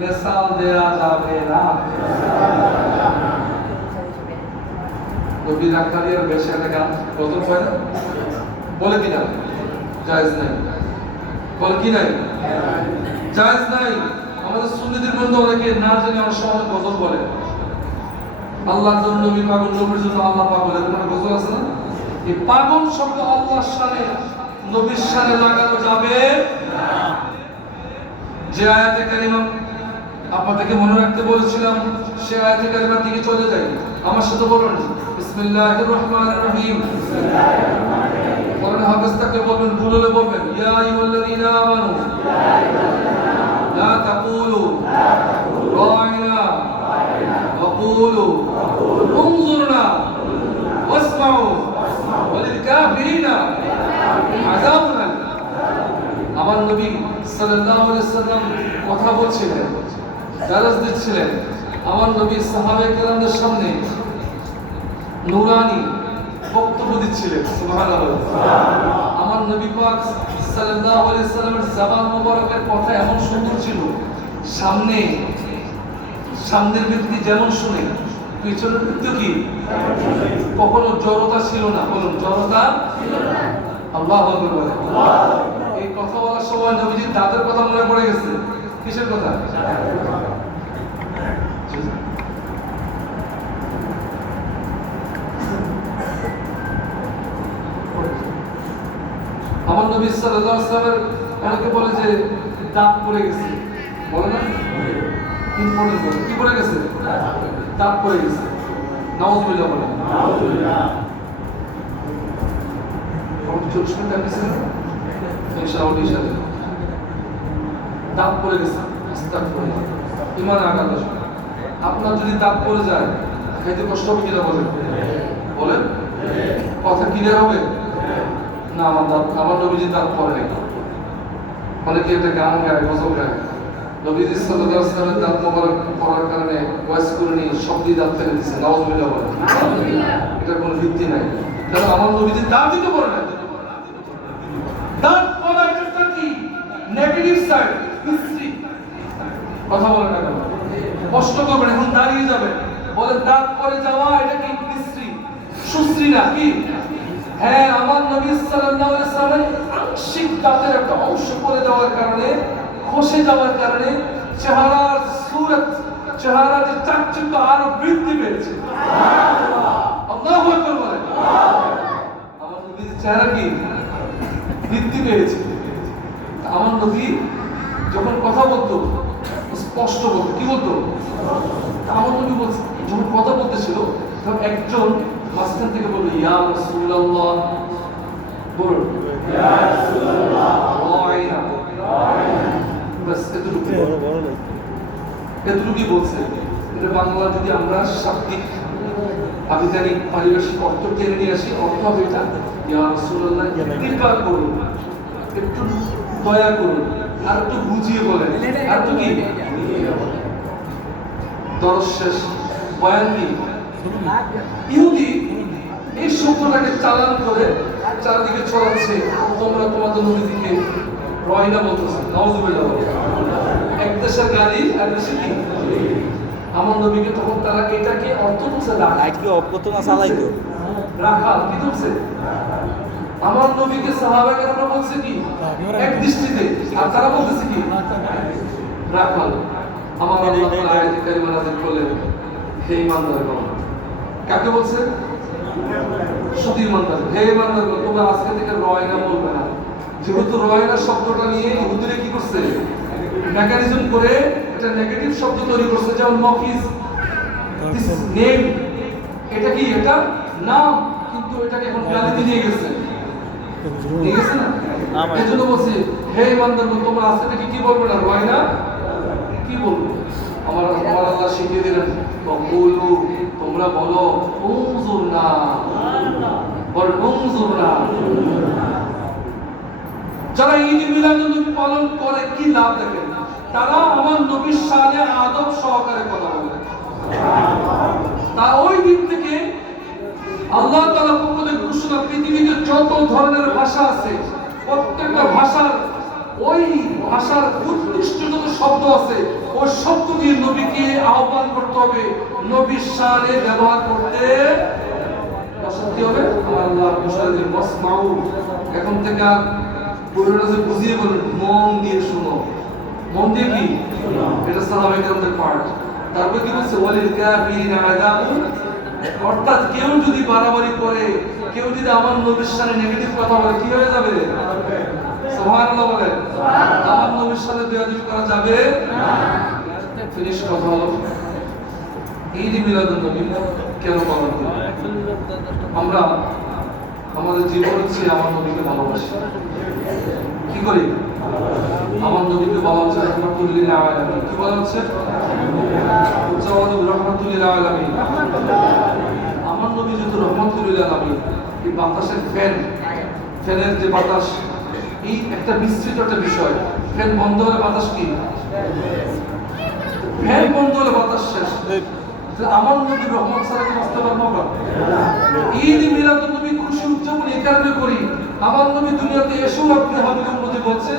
মেসাল দেয়া যাবে না। নবীর আকারিয়ার বেশি একটা গান প্রথম হয় না, বলে কিনা জায়েজ নাই, বলে কি নাই, জায়েজ নাই। আমাদের সুন্নিদের মধ্যে অনেকে না জানি অনেক সময় গজল বলে, আল্লাহর জন্য নবী পাগল, নবীর জন্য আল্লাহ পাগল, এরকম একটা গজল আছে না? এই পাগল শব্দ আল্লাহর শানে, নবীর শানে লাগানো যাবে না। যে আয়াতে কারিমা আপনাদেরকে মনে রাখতে বলেছিলাম, সে আয়াতে কারিমার দিকে চলে যাই। আমার সাথে বলুন বিসমিল্লাহির রহমানির রহিম। বলেন হাফেজ থাকলে বলবেন, ভুল হলে বলবেন ইয়া আইয়ুহাল্লাযীনা আমানু লা তাকুলু রা'ইনা ওয়া কুলু উনজুরনা ওয়াসমাউ ওয়ালিল কাফিরিনা আযাবুন আলীম। আমার নবী সাল্লাল্লাহু আলাইহি ওয়াসাল্লাম কথা বলছিলেন, দারাজ দিচ্ছিলেন। আমার নবী সাহাবায়ে কেরামদের সামনে নূরানি বক্তব্য দিচ্ছিলেন, সুবহানাল্লাহ। আমার নবী পাক সাল্লাল্লাহু আলাইহি ওয়াসাল্লামের জবান মোবারকের কথা এমন সুন্দর ছিল, সামনের ব্যক্তি যেমন শুনে পিছনের ব্যক্তি কি কখনো জড়তা ছিল না। বলুন জড়তা ছিল না। আল্লাহু আকবার। এই কথা বলার সময় নবীজির দাঁতের কথা মনে পড়ে গেছে। কিসের কথা? আমার নবী সাল্লাল্লাহু আলাইহি ওয়াসাল্লামের অনেকে বলে যে দাঁত পড়ে গেছে, বলে না? কি পড়ে গেছে? দাঁত পড়ে গেছে। নাউযুবিল্লাহ বলেন। নাউযুবিল্লাহ। দাঁত পড়ে গেছে, ইমান আঘাত আসবে। আপনার যদি দাঁত পড়ে যায় খাইতে কষ্ট হবে কিনা বলেন? বলেন কথা ক্লিয়ার হবে না? আমার নবীজির দাঁত পড়ে নাই। অনেকে একটা গান গায়, গজল গায়, নবীজি সাল্লাল্লাহু আলাইহি ওয়াসাল্লামের দাঁত মোবারক পড়ার কারণে ওয়াইস করে নিয়ে সব দিয়ে দাঁত ফেলে দিচ্ছে। নাউযুবিল্লাহ বলেন। এটার কোনো ভিত্তি নাই। তাহলে আমার নবীজির দাঁতই তো পড়ে নাই। দাঁত পড়া এটা কি নেগেটিভ সাইড, হিস্ট্রি। কথা বলেন না কেন? কষ্ট করবেন, এখন দাঁড়িয়ে যাবেন, বলে দাঁত পড়ে যাওয়া এটা কি হিস্ট্রি, সুশ্রী না কি? হ্যাঁ, আমার নবী সাল্লাল্লাহু আলাইহি ওয়াসাল্লামের আংশিক দাঁতের একটা অংশ পড়ে যাওয়ার কারণে, খসে যাওয়ার কারণে চেহারার সূরত, চেহারার যে চাকচিক্য আরো বৃদ্ধি পেয়েছে। আল্লাহু আকবার বলেন। আমার নবীর চেহারা কি বৃদ্ধি পেয়েছে। আমার নবী যখন কথা বলতো স্পষ্ট বলতো। কি বলতো? আমার নবী বলছে যখন কথা বলতেছিল তখন একজন মাঝখান থেকে বলল ইয়া রাসূলুল্লাহ, বলুন ইয়া রাসূলুল্লাহ, রাইনা, বাস এতটুকুই বলছে। এটা বাংলা যদি আমরা শাব্দিক আবিধানিক পারিভাষিক অর্থ টেনে নিয়ে আসি, অর্থ হবে এটা ইয়া রাসূলুল্লাহ, কৃপা করুন, একটু দয়া করুন, আর একটু বুঝিয়ে বলেন, আর একটু কি দরজ শেষ। বয়ান কি? ইহুদি এই শব্দটাকে চালান করে চারদিকে ছড়াচ্ছে, তোমরা তোমাদের নবীকে রয়না বলতেছে। নাউযুবিল্লাহ। এক দেশের গালি আর দেশে কি? আমার নবীকে তখন তারা এটাকে অর্থ বলছে রাখাল। কি বলছে? আমার নবীকে সাহাবা কেরামরা বলছে কি এক দৃষ্টিতে, আর তারা বলতেছে কি রাখাল। আমার আল্লাহ তাআলা আয়াতে কারিমা নাযিল করলেন, হে ঈমানদারগণ। কাকে বলছে? শুধু ঈমানদার। হে ঈমানদারগণ, তোমরা আজকে থেকে রয়না বলবে না। যেহেতু রয়না শব্দটা নিয়ে ইহুদিরা কি করছে, মেকানিজম করে এটা নেগেটিভ শব্দ তৈরি করছে, যেমন মফিজ, দিস নেম, এটা কি? এটা নাম, কিন্তু এটাকে এখন গালিতে নিয়ে গেছে। ঠিক আছে না? এজন্য বলছি হে ঈমানদারগণ, তোমরা আজকে থেকে কি বলবে না? রয়না কি বলবো? আমার আল্লাহ শিখিয়ে দিলেন, বকুলু, তোমরা বলো উনজুরনা, বল উনজুরনা। যারা ঈদ মিলাদুন নবী পালন করে কি লাভ দেখেন? তারা আমার নবীর শানে আদব সহকারে কথা বলে। তা ওই দিন থেকে আল্লাহ তাআলা পক্ষ থেকে ঘোষণা, পৃথিবীতে যত ধরনের ভাষা আছে প্রত্যেকটা ভাষার ওই ভাষার উৎকৃষ্ট যত শব্দ আছে ওই শব্দ দিয়ে নবীকে আহ্বান করতে হবে, নবীর শানে ব্যবহার করতে কি হবে? আল্লাহ মুশাহিদ ওয়াসমাউ, এখন থেকে আর পুরোটা যে বুঝিয়ে বলেন, মন দিয়ে শুনো। মন দিয়ে কি? এটা সাহাবায়ে কেরামদের পার্ট। তারপর কি বলছে? ওয়ালিল কাফিরিনা আযাবুন, অর্থাৎ কেউ যদি বাড়াবাড়ি করে, কেউ যদি আমার নবীর সামনে নেগেটিভ কথা বলে, কি হয়ে যাবে? সুবহানাল্লাহ বলে, আমার নবীর সামনে বেয়াদবি করা যাবে না। ফিনিশ কথা হলো, ঈদ মিলাদুন নবী কেন পালন করি? আমরা আমাদের জীবন হচ্ছে আমার নবীকে ভালোবাসি। কি করি? আমার নবীকে বলা হচ্ছে রাহমাতুল লিল আলামিন। কি বলা হচ্ছে? রাহমাতুল লিল আলামিন। আমার নবী যেহেতু রাহমাতুল লিল আলামিন, এই বাতাসের ফ্যানের যে বাতাস, এই একটা মিশ্রিত একটা বিষয়। ফ্যান বন্ধ হলে বাতাস কি? ফ্যান বন্ধ হলে বাতাস শেষ। আমার নবীর রহমত ছাড়া কি বাঁচতে পারবো আমরা? ঈদ মিলাদুন নবী খুশি উদযাপন এই কারণে করি, আমার নবী দুনিয়াতে এসেও রাব্বি হাবিবুল নবী বলছে,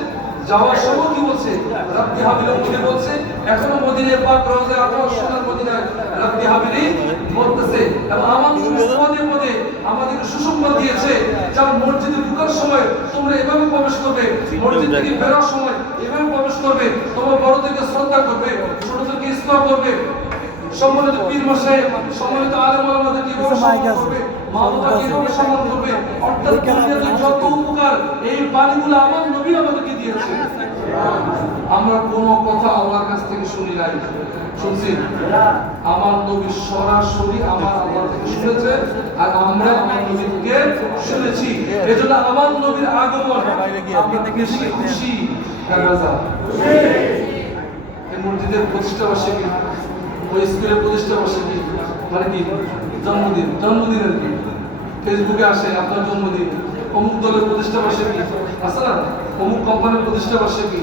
যাওয়ার সময় কি বলছে? রাব্বি হাবিবুল নবী বলছে, এখনো মদিনায় পাক রওজা আঠাশ সোনার মদিনায় রাব্বি হাবিবি বলতেছে। এবং আমার নবী পদে পদে আমাদেরকে সুসংবাদ দিয়েছে, যারা মসজিদে ঢোকার সময় তোমরা এভাবে প্রবেশ করবে, মসজিদ থেকে বেরোর সময় এভাবে প্রবেশ করবে, তোমরা বড়দেরকে শ্রদ্ধা করবে, ছোটদেরকে ইসলাম করবে, সম্মানিত পীর মশাই, সম্মানিত আলেম ওলামাদেরকে সম্মান করবে, মা বাবাকে সম্মান করবে। অর্থাৎ দুনিয়াতে যত উপকার এই বাণীগুলো আমার নবী আমাদেরকে দিয়েছে। আমরা কোনো কথা আল্লাহর কাছ থেকে শুনি নাই, শুনছি? আমার নবী সরাসরি আমার আল্লাহ থেকে শুনেছে, আর আমরা আমার নবী থেকে শুনেছি। এজন্য আমার নবীর আগমন আমরা বেশি খুশি। এই মসজিদের প্রতিষ্ঠা বার্ষিকী, ওই স্কুলের প্রতিষ্ঠা বার্ষিকী মানে কি? জন্মদিন আর কি। ফেসবুকে আসে আপনার জন্মদিন, অমুক দলের প্রতিষ্ঠা বার্ষিকী আছে না, অমুক কোম্পানির প্রতিষ্ঠা বার্ষিকী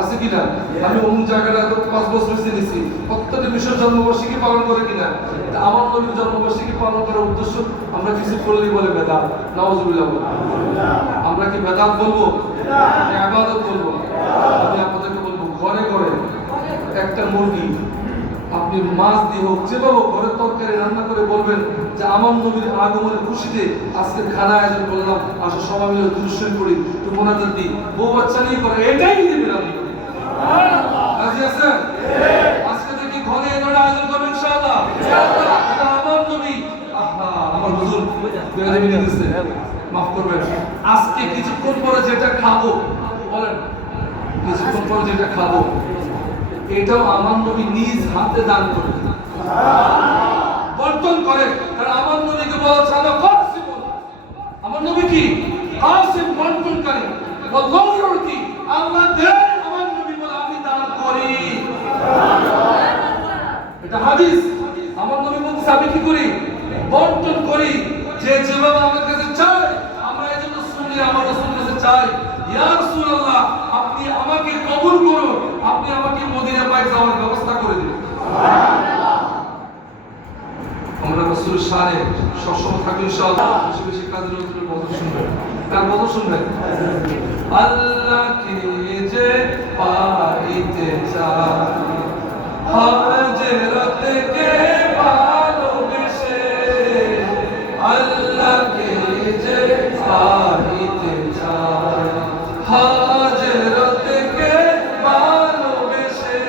আছে কিনা, আমি অমুক জায়গাটা 5 বছর নিয়েছি, প্রত্যেকটা বিষয়ের জন্মবার্ষিকী পালন করে কিনা। আমার নবীর জন্মবার্ষিকী পালন করার উদ্দেশ্য আমরা কিছু করলেই বলে বেদাত। নাউযুবিল্লাহ। আমরা কি বেদাত বলবো? ইবাদত বলবো। আমি আপনাদেরকে বলবো, ঘরে ঘরে একটা মুরগি আপনি মাছ দিয়ে হোক, যেভাবে হোক, ঘরের তরকারি রান্না করে বলবেন যে আমার নবীর আগমনের খুশিতে আজকের খানা আয়োজন করলাম, আসো সবাই মিলে দুরূদ শরীফ পড়ি, একটু মোনাজাত দিই, বউ বাচ্চা নিয়ে করে, এটাই ঈদ মিলাদ। রাজি আছেন? আজকে থেকে ঘরে এই ধরনের আয়োজন করবেন ইনশাআল্লাহ। এটা আমার নবী। আহা, আমার হুজুর বেয়াদবি নিয়ে দিচ্ছে, মাফ করবেন। আজকে কিছুক্ষণ পরে যেটা খাবো, বলেন কিছুক্ষণ পরে যেটা খাবো, এটাও আমার নবী নিজ হাতে দান করে বন্টন করে। কারণ আমার নবীকে বলা ছাড়া কাসিম, আমার নবী কি? কাসিম, বন্টনকারী। আল্লাহর কি? আল্লাহ দেয়, আমার নবী বলে আমি দান করি। এটা হাদিস। আমার নবী বলছে আমি কি করি? বন্টন করি। যে যেভাবে আমার কাছে চায়, আমরা এজন্য শুনি আমার রাসূলের কাছে চাই, ইয়া রাসূলুল্লাহ আপনি আমাকে কবুল করুন, আপনি আমাকে মদিনা পাক যাওয়ার ব্যবস্থা করে দিন। আমরা রাসূলের শানে সবসময় থাকি ইনশাআল্লাহ। বেশি বেশি কাজী নজরুলের কথা শুনবেন। কার কথা শুনবেন? আল্লাহকে যে পাইতে চাই, হযরতকে ভালোবেসে, আল্লাহকে যে পাইতে চাই, হযরতকে ভালোবেসে,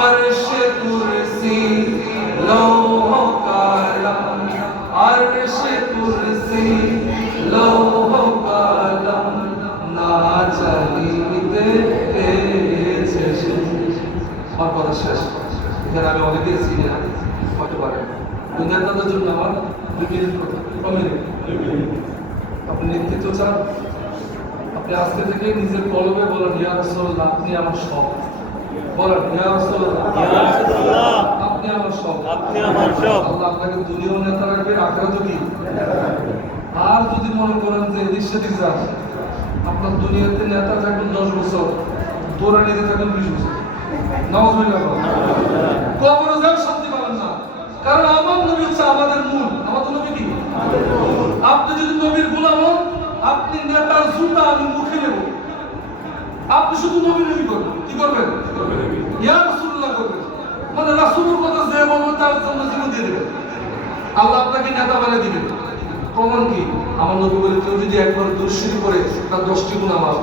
আরশে কুরসি লৌহ কালাম, আরশে কুরসি লৌহ কালাম না চাইতে পেয়েছে। আমার কথা শেষ। এখানে আমি অনেকে চিনি না, হতে পারে নেতাদের জন্য আমার 2 মিনিট কথা, আপনি নেতৃত্ব চান, আপনি আজকে থেকে নিজের কলমে বলেন, ইয়া রাসূলুল্লাহ আপনি আমার সব। বলেন, ইয়া রাসূলুল্লাহ আপনি আমার সব। আল্লাহ আপনাকে দুনিয়াও নেতা রাখবে, আখিরাতেও কি। আর যদি মনে করেন যে এদিক সেদিক যান, আপনার দুনিয়াতে নেতা থাকবেন 10 বছর, দৌড়ানি নিতে থাকবেন 20 বছর। নাউযুবিল্লাহ। কবরে যান শান্তি পাবেন না। কারণ আমার নবী হচ্ছে আমাদের মূল। আমাদের নবী কি? আপনি যদি নবীর গোলাম হন, আপনি নেতার জুতা আমি মুখে নেব। আপনি শুধু নবী নবী করবেন। কি করবেন? ইয়া রাসূলুল্লাহ আল্লাহ আপনাকে নেতা বানিয়ে দিবে। প্রমাণ কি? আমার নবী বলে কেউ যদি একবার দুরূদ পড়ে তার 10টি গুনাহ মাফ,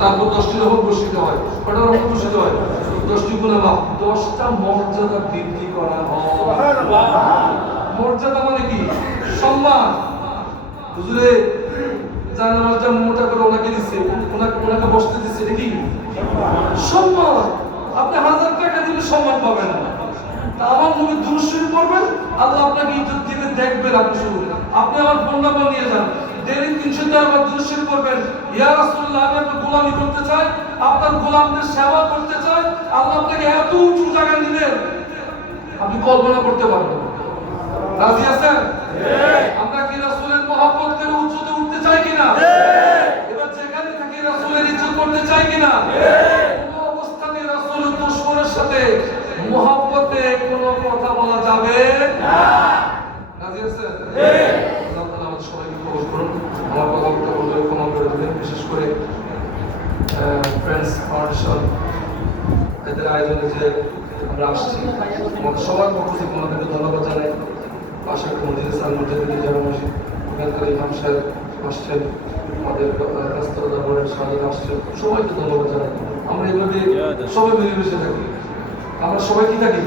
তারপর 10টি রহমত বর্ষিত হয়। কয়টা রহমত বর্ষিত হয়? 10টি গুনাহ মাফ, 10টা মর্যাদা বৃদ্ধি করা হয়। সুবহানাল্লাহ। মর্যাদা মানে কি? সম্মান। হুজুরে যার নামাজটা মোটা করে ওনাকে দিচ্ছে, ওনাকে বসতে দিচ্ছে, এটা কি সম্মান? আপনি 1000 টাকা দিলে সম্মান পাবেন না। তা আমার নবী দুরূদ শরীফ পড়বেন, আল্লাহ আপনাকে ইজ্জত দিবে, দেখবেন। আপনি শুনুন, আপনি আমার ফোন নাম্বার নিয়ে যান, ডেইলি 304 বার দুরূদ শরীফ পড়বেন। ইয়া রাসূলুল্লাহ, আমি আপনার গোলামি করতে চাই, আপনার গোলামদের সেবা করতে চাই। আল্লাহ আপনাকে এত উঁচু জায়গায় নিবেন আপনি কল্পনা করতে পারবেন। রাজি আছেন? আমরা কি রাসূলের মহব্বত করে উচ্চতে উঠতে চাই কিনা? এবার যেখানে থাকি রাসূলের ইজ্জত করতে চাই কিনা? কোন অবস্থাতে রাসূলের দুশমনের সাথে মহব্বতে কোনো কথা বলা যাবে না। রাজি আছেন? আল্লাহ তাআলা আমাদের সবাইকে কবুল করুন। আমার কথা বলতে ক্ষমা করে দেবেন। বিশেষ করে ফ্রেন্ডস ফাউন্ডেশন এদের আয়োজনে যে আমরা আসছি, আমাদের সবার পক্ষ থেকে ওনাদেরকে ধন্যবাদ জানাই। পাশের মসজিদ সালমুদ্দিন জামা মসজিদ, এখানকার ইমাম সাহেব আসছেন, আমাদের রাস্তার দরবারের সাহেব আসছেন, সবাইকে ধন্যবাদ জানাই। আমরা এভাবে সবাই মিলেমিশে থাকি। আমরা সবাই কি থাকি?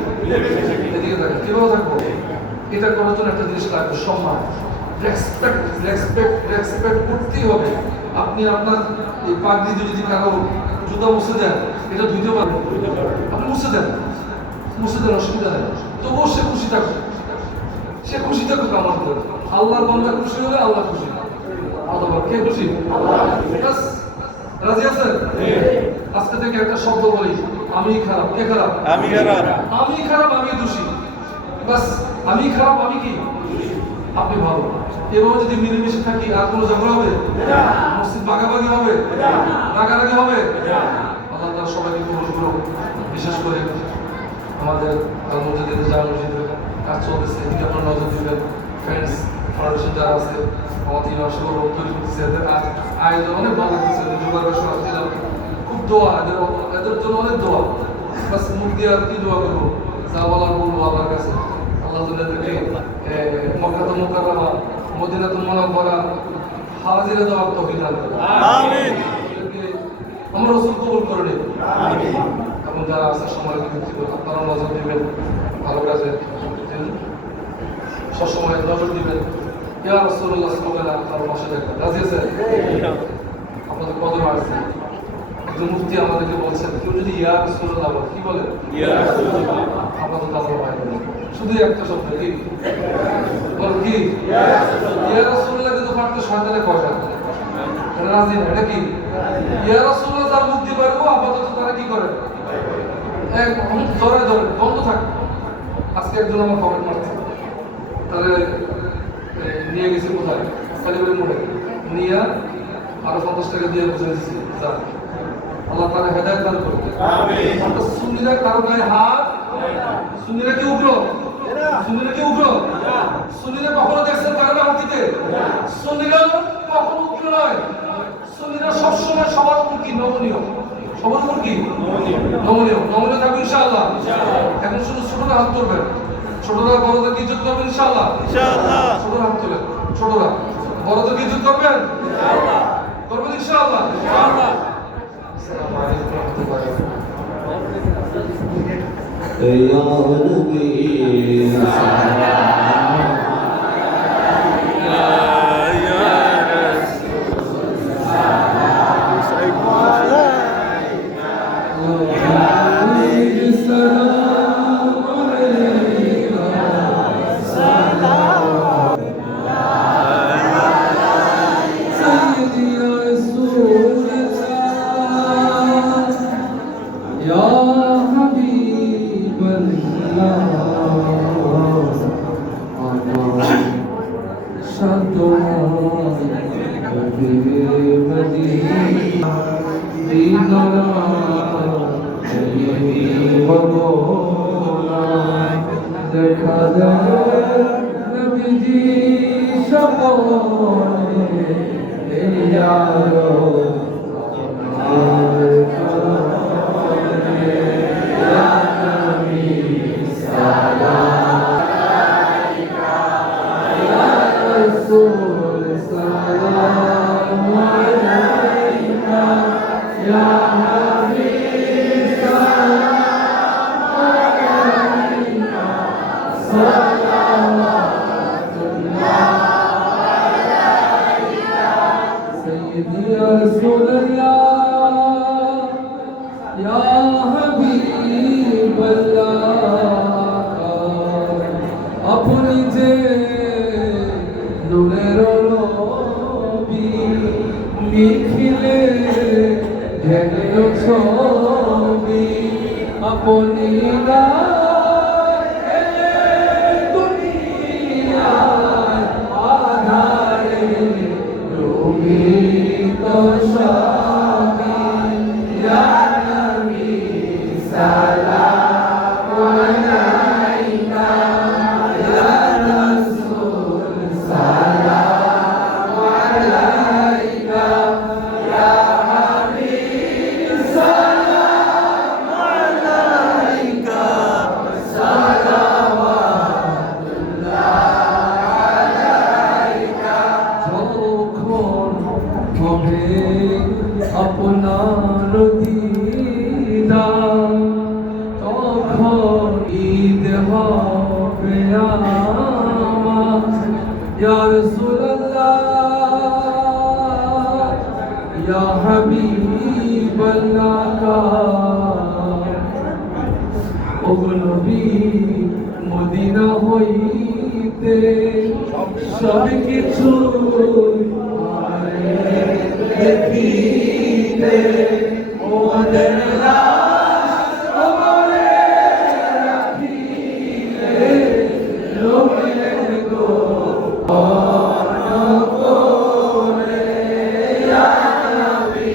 এদিকে থাকি। কিভাবে থাকবো? এটা করার জন্য একটা জিনিস লাগবে, সম্মান। রেসপেক্ট রেসপেক্ট রেসপেক্ট করতেই হবে। আপনি আপনার এই পাগড়ি দিয়ে যদি কারো জুতা মুছে দেন, এটা ধুইতে পারবেন, আপনি মুছে দেন, অসুবিধা নেই। তবুও সে খুশি থাকুক, সে খুশি থাকুক। আমার আল্লাহর বান্দা খুশি হলে আল্লাহ খুশি। আল্লাহ কে খুশি? বাস। রাজি আছেন? আজকে থেকে একটা শব্দ বলি, আমি খারাপ। কে খারাপ? আমি খারাপ। আমি খারাপ, আমি দোষী। বাস, আমি খারাপ, আমি কি? আপনি ভালো। এভাবে যদি মিলেমিশে থাকি, আর কোনো ঝগড়া হবে? মসজিদ ভাগাভাগি হবে? রাগারাগি হবে? আল্লাহ তাআলা সবাইকে কবুল করুন। বিশেষ করে আমাদের মসজিদে জামা মসজিদে কাজ চলতেছে, এদিকে আপনারা নজর দিবেন। ফ্রেন্ডস ফাউন্ডেশন যারা আছে, আমাদের ইউনিভার্সিটি তৈরি করতেছে, এদের আয়োজন অনেক ভালো লাগতেছে। খুব দোয়া, এদের জন্য অনেক দোয়া। বাস মুখ দিয়ে আর কি দোয়া করবো? যা বলার বলবো আল্লাহর কাছে। আল্লাহ তাদেরকে মক্কাতুল মুকাররমা, মদিনাতুল মুনাওয়ারা হাজিরা দেওয়ার তৌফিক দান করুন। আমিন। আমরা রাসূল কবুল করে নিন। আমিন। এবং যারা আছে সম্মানিত ব্যক্তিগণ, আপনারা নজর দিবেন ভালো কাজে, সবসময় নজর দিবেন। ইয়া রাসূলুল্লাহ সাল্লাল্লাহু আলাইহি ওয়াসাল্লাম পাশে থাকবেন। রাজি আছেন? আপনাদের কদর আছে। একজন মুফতি আমাদেরকে বলছেন, কেউ যদি ইয়া রাসূলুল্লাহ বলে, কি বলে? ইয়া রাসূলুল্লাহ। আপনাদের তাজা ভাই শুধু একটা শব্দ কি বল? কি? ইয়া রাসূলুল্লাহ। ইয়া রাসূলুল্লাহ কিন্তু পারতে শয়তানে কয় না, রাজি না। এটা কি? ইয়া রাসূলুল্লাহ যার মুখ দিয়ে বের হবে, আপাতত তারা কি করে? এক ধরে ধরে বন্ধ থাকে। আজকে একজন আমার কমেন্ট মারছে, তাহলে নিয়ে গেছে কোথায়? কালীবাড়ি মোড়ে নিয়ে আরো 50 টাকা দিয়ে বুঝে দিচ্ছি। আল্লাহ তাআলা হেদায়েত দান করুন। আমিন। আমরা সুন্নিরা কারো গায়ে হাত, সুন্নিরা কি উগ্র? সুন্নিরা কি উগ্র? সুন্নিরা কখনো দেখছেন কারো গায়ে হাত দিতে? সুন্নিরা কখনো উগ্র নয়। সুন্নিরা সবসময় সবার উপর কি? নমনীয়। সবার উপর কি? নমনীয়। নমনীয় থাকবে ইনশাআল্লাহ। এখন শুধু ছোটরা হাত তুলবেন, ছোটরা বড়দেরকে ইজ্জত করবেন ইনশাআল্লাহ। ইনশাআল্লাহ। ছোটরা হাত তোলেন, ছোটরা বড়দেরকে ইজ্জত করবেন ইনশাআল্লাহ। করবেন ইনশাআল্লাহ। ইনশাআল্লাহ। আসসালামু আলাইকুম ওয়া রাহমাতুল্লাহি ওয়া দেখা যায় নবীজি সকলে सय्यदी या रसूल अल्लाह या हबीब अल्लाह अपनी जे नूरेर नबी लिखिले ধ্যানের ছবি আপনি গায়ে দুনিয়ার আধারে রোমিত সাবি ইয়া নবী সালাম আলাইকা ইয়া রাসূল সালাম আলাইকা ইয়া হাবিব সালাম আলাইকা সালাওয়াতুল্লাহ আলাইকা যখন হবে আপনার দিদার তখন ঈদ হবে আমার ইয়া রাসূলুল্লাহ ইয়া হাবিবাল্লাহ ও নবী মদিনা হইতে সব কিছু দেখিতে ওদের লাশ কবরে রাখিলে লোকের গো করে ইয়া নবী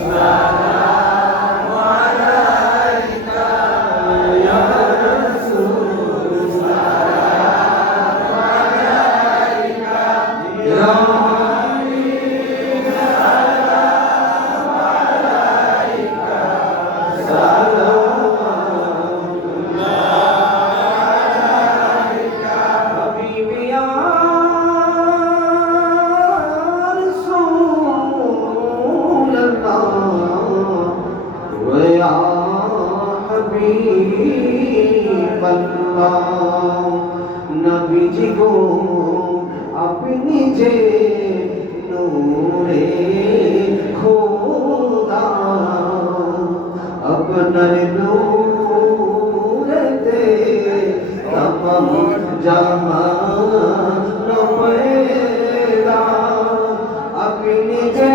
সালাম আলাইকা ইয়া রাসূল সালাম আলাইকা ইয়া হাবিব সালাম আলাইকা সালাওয়াতুল্লাহ আলাইকা হাবিবি ইয়া ويا حبيب الله नबी जी को अपनी जे नूरे खुदा अपनर नूरे ते तमाम जहान पैदा अपनी जे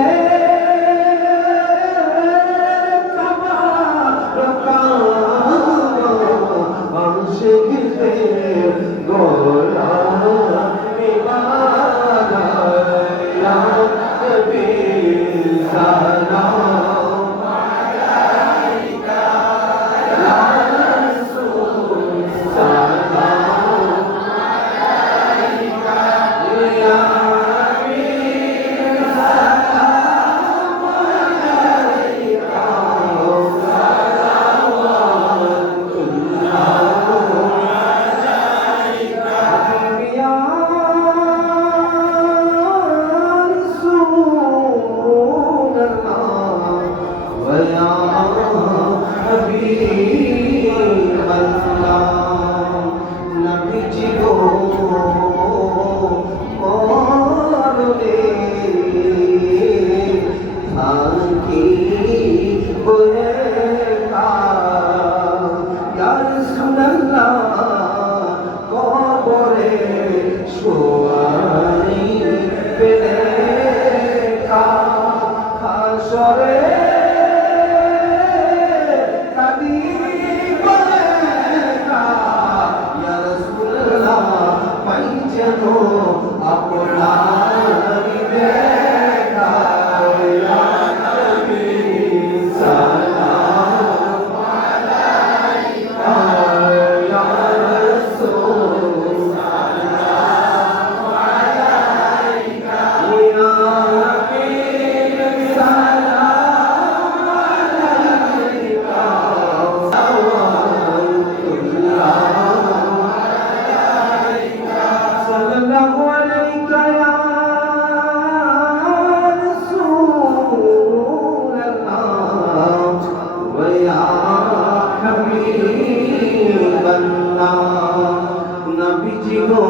জিগো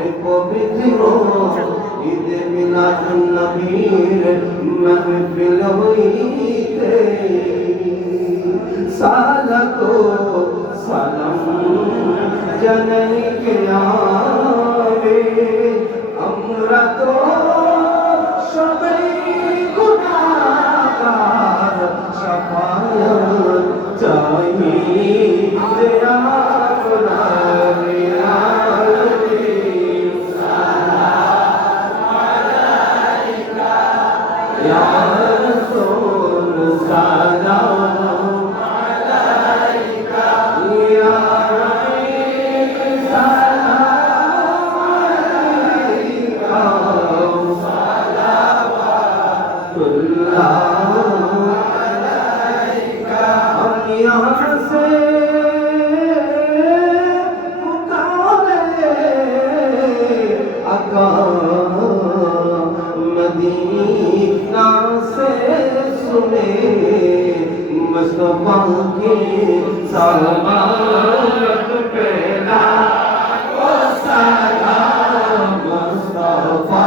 এই পবিত্র ঈদ মিলাদুন নবীর মাহফিল হইতে সালাতো সালাম জানাই কে আবে আমরা তো সবাই গুনাহগার শাফায়াত চাই যে আপনার আলামিন সালাম আলাইকা ইয়া রাসূল সালাম আলাইকা ইয়া রাসূল সালাম আলাইকা हम यहाँ से पुकारे आका मदीना से सुने मुस्तफा की सलामत पे लाखो सलाम मुस्तफा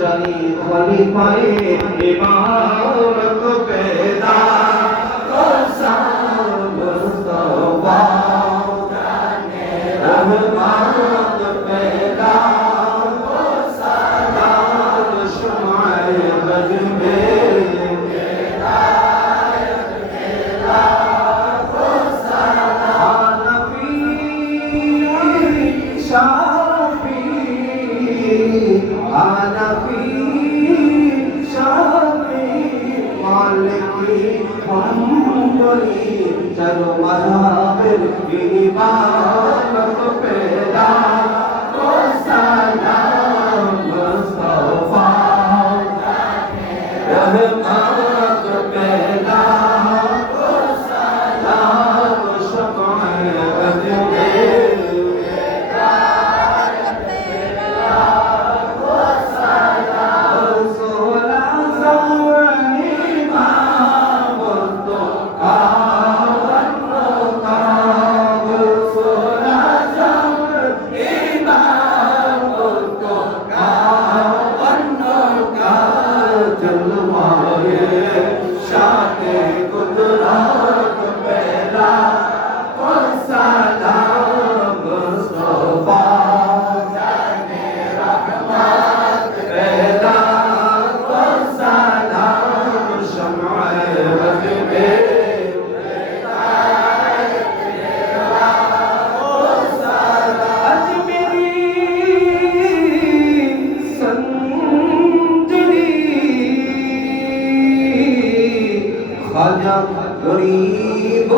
चली खलीफाए इमारत पैदा तो मुस्तफा रहमत पैदा तो सलाम शुमाए बज में चलो मज़हब इबादत पैदा तो सलाम मुस्तफा रहमत पैदा तो सलाम शफ़ाअत बज में गरीब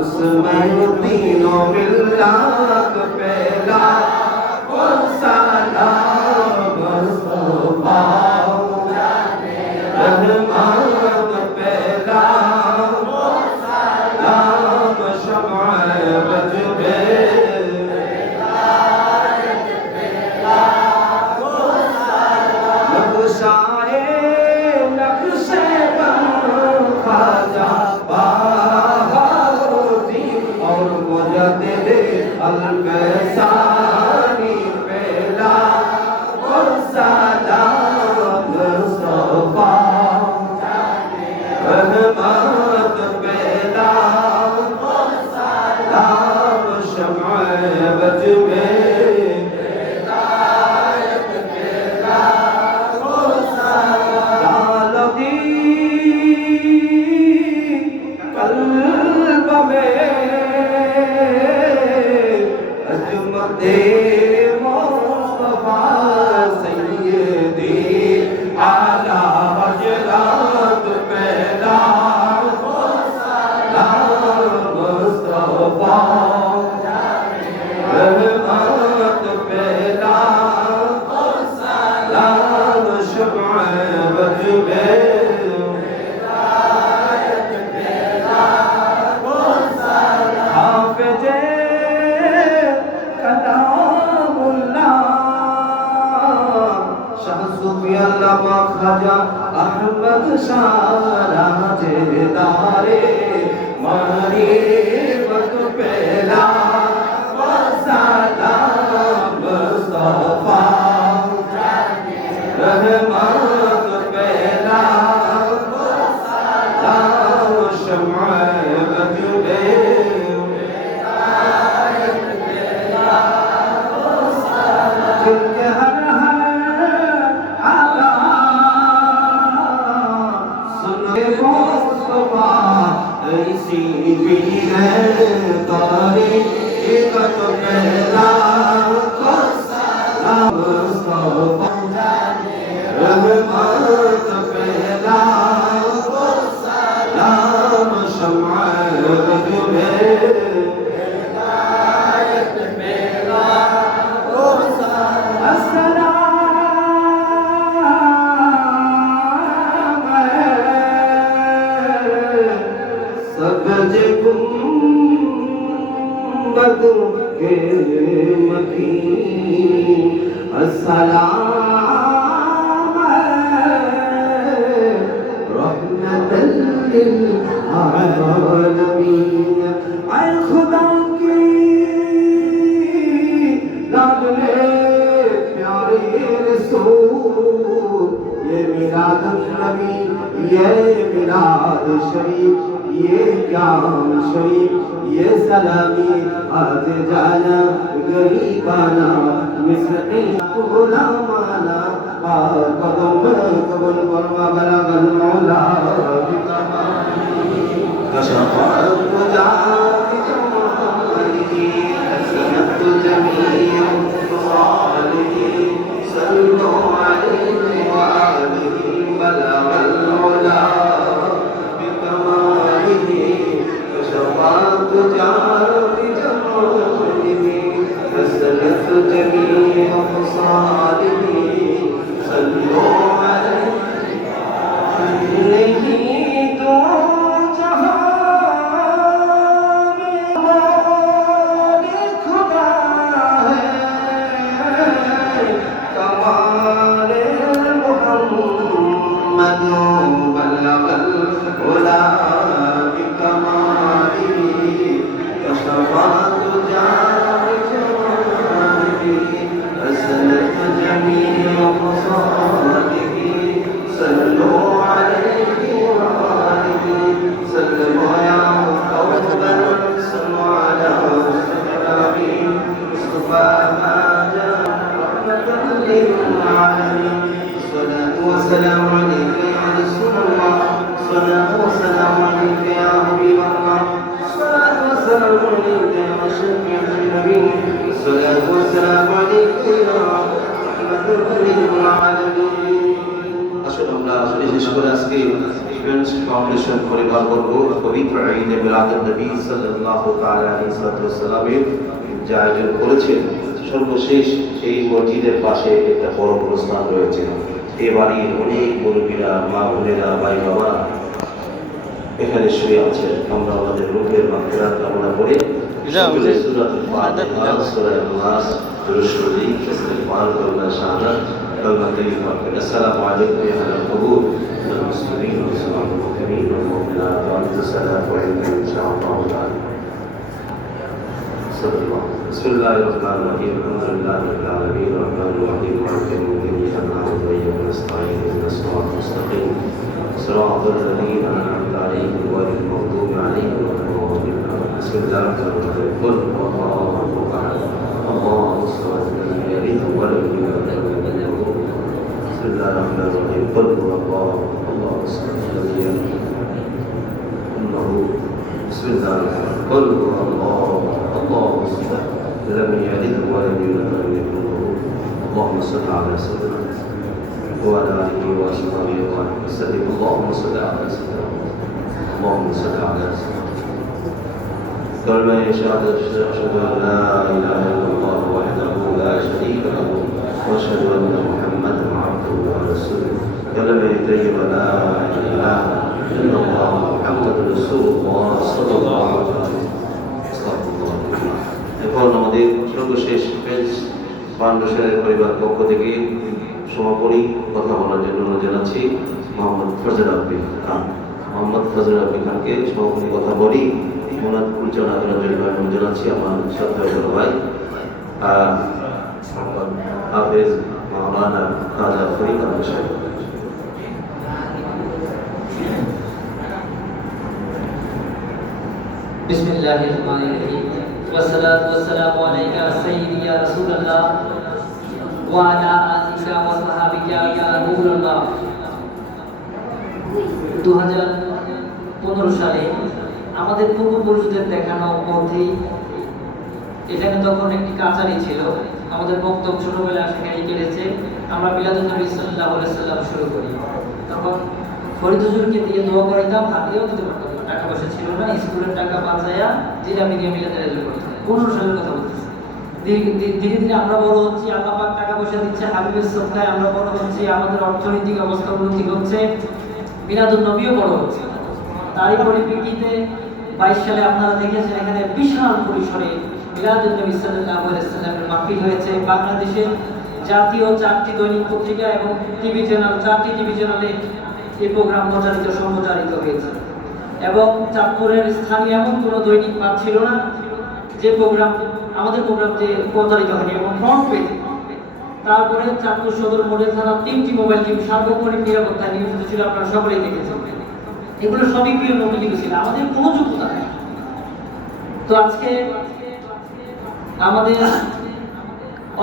उसमें तीनों मिल्लत पहला वो सलाम मुस्तफा रहमत पहला वो सलाम शमाए बज में अलबसानी पहला वो सलाम मुस्तफा रहमत पहला वो सलाम शमाए बज दे मुस्तफा सैयदी आला हजरत पहला मुस्तफा रहमत पहला सलाम शुम्अ वजबे हाफिज़े कलामुल्लाह शाह सूफी अल्लामा ख्वाजा अहमद शाह राजेदारे मारिफत पहला सलाम मुस्तफा रहमत पहला सलाम शुम्अ वजबे जिनके हर आला सुने मुस्तफा ऐसी भी है तारीक़त पहला सलाम मुस्तफा रहमत पहला सलाम शुम्अ वजबे सब्ज़ गुंबद के मकीन अस्सलाम रहमतल लिल आलमीन ऐ खुदा की लाडले प्यारे रसूल ये मिलाद नबी ये मिलाद शरीफ ये क्याम शरीफ ये सलामी आज जाना गरीबाना मिस्र गुलामाना कदम कबल फरमा बलगल मौला कशफल मुजाहि जमालिही हसीनत जमील सालिही सल्लु अलैहि व आलिही बलगल मौला حسنت جميع خصاله صلوا عليه नहीं तो जहां में हमारे खुदा है कमाले मोहम्मद बलगल उला والسلام عليك يا رسول الله الصلاة والسلام عليك يا حبيب الله الصلاة والسلام عليك يا شفيع النبي الصلاة والسلام عليك يا رحمة للعالمين আসলে আমরা বিশেষ করে আজকে স্টুডেন্টস ফাউন্ডেশন পরিবারবর্গ পবিত্র ঈদে মিলাদুন নবী সাল্লাল্লাহু তাআলা আলাইহি ওয়াসাল্লামের যে আয়োজন করেছেন সর্বশেষ এই মসজিদের পাশে একটা বড় প্রস্থান রয়েছে এ বাড়ির অনেক মুরব্বীরা মা বোনেরা ভাই বাবা এখানে শুয়ে আছেন আমরা আমাদের রূহের মাগফিরাত কামনা করে সূরাতুল ফাতিহা সূরা নাস দুরূদ শরীফ ইস্তিগফার করলা শাহাদাত কালমা তাইয়্যিবা আসসালামু আলাইকুম ইয়া আহলাল কবুর ওয়াল মুসলিমিন ওয়াল মুসলিমিন ওয়াল মুমিনাত ওয়া আসসালামু আলাইকুম ইনশাআল্লাহ তাআলা بسم الله الرحمن الرحيم الحمد لله رب العالمين الرحمن الرحيم مالك يوم الدين إياك نعبد وإياك نستعين اهدنا الصراط المستقيم صراط الذين أنعمت عليهم غير المغضوب عليهم ولا الضالين بسم الله الرحمن الرحيم قل هو الله أحد الله الصمد لم يلد ولم يولد ولم يكن له بسم الله الرحمن الرحيم قل هو الله الصمد لم يلد إنه بسم الله الرحمن قل هو الله الصمد لم يلد ولم يولد ولم يكن له اللهم صل على سيدنا وعلى آله وأصحابه وسلم اللهم صل على سيدنا اللهم صل على سيدنا كلمة شهادة أشهد أن لا إله إلا الله وحده لا شريك له وأشهد أن محمدا عبده ورسوله كلمة طيبة لا إله إلا الله محمد رسول الله صلى الله عليه وسلم استغفر الله এখন আমাদের সর্বশেষ পেজ ফাউন্ডেশনের পরিবার পক্ষ থেকে সমাপনী কথা বলার জন্য জানাচ্ছি মোহাম্মদ ফজল আব্দি খান। মোহাম্মদ ফজল আব্দি খানকে সমাপনী কথা বলি ওনার পরিচালনা করার জন্য আমি জানাচ্ছি আমার শ্রদ্ধেয় বড় ভাই হাফেজ মাওলানা খাজা ফরিদ আহমদ সাহেব। बिस्मिल्लाहिर्रहमानिर्रहीम वस्सलातु वस्सलामु अलैका सय्यिदी या रासूलल्लाह व अला आलिका व सहाबिका या नूरुल्लाह। 2015 সালে আমাদের পূর্বপুরুষদের দেখানো পথেই এখানে তখন একটি কাচারি ছিল। আমাদের বক্তব্য ছোটবেলায় সেখানে কেটেছে। আমরা মিলাদুন নবী সাল্লাল্লাহু আলাইহি সাল্লাম শুরু করি। তখন ফরিদ হুজুরকে দিয়ে দোয়া করাইতাম, হাতেও দিতে পারতাম, টাকা পয়সা ছিল না, স্কুলের টাকা বাঁচাইয়া জিলাপি দিয়ে মিলাদের রেজাল্ট করতাম। 15 সালের কথা বলতেছি। ধীরে ধীরে আমরা বড় হচ্ছি, আল্লাহ পাক টাকা পয়সা দিচ্ছে, হাবিবের সদকায় আমরা বড় হচ্ছি, আমাদের অর্থনৈতিক অবস্থা উন্নতি হচ্ছে, মিলাদুন নবীও বড় হচ্ছে। তারই পরিপ্রেক্ষিতে 22 সালে আপনারা দেখেছেন এখানে বিশাল পরিসরে মিলাদুন নবী সাল্লাল্লাহু আলাইহি সাল্লামের মাহফিল হয়েছে। বাংলাদেশের জাতীয় 4টি দৈনিক পত্রিকা এবং টিভি চ্যানেল, 4টি টিভি চ্যানেলে এই প্রোগ্রাম সম্প্রচারিত হয়েছে এবং চাঁদপুরের স্থানীয় এমন কোনো দৈনিক বাদ ছিল না যে আমাদের প্রোগ্রাম যে প্রচারিত হয়নি এবং ফ্রন্ট পেজে। তারপরে চাঁদপুর সদর মডেল থানা 3টি মোবাইল টিম সার্বক্ষণিক নিরাপত্তায় নিয়োজিত ছিল, আপনারা সকলেই দেখেছেন। এগুলো সবই প্রিয় নবীলিপি ছিল, আমাদের কোনো যোগ্যতা নেই। তো আজকে আমাদের